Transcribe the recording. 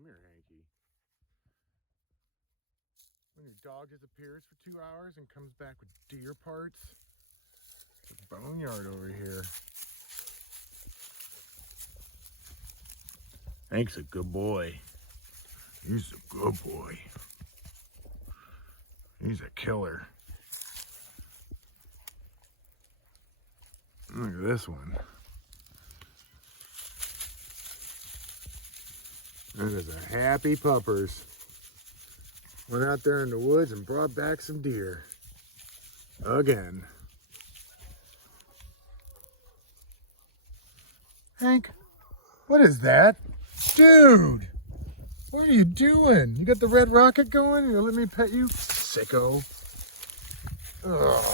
Come here, Hanky. When your dog disappears for 2 hours and comes back with deer parts, it's a boneyard over here. Hank's a good boy. He's a good boy. He's a killer. Look at this one. That is a happy puppers. Went out there in the woods and brought back some deer. Again. Hank, what is that? Dude! What are you doing? You got the red rocket going? You gonna let me pet you? Sicko. Ugh.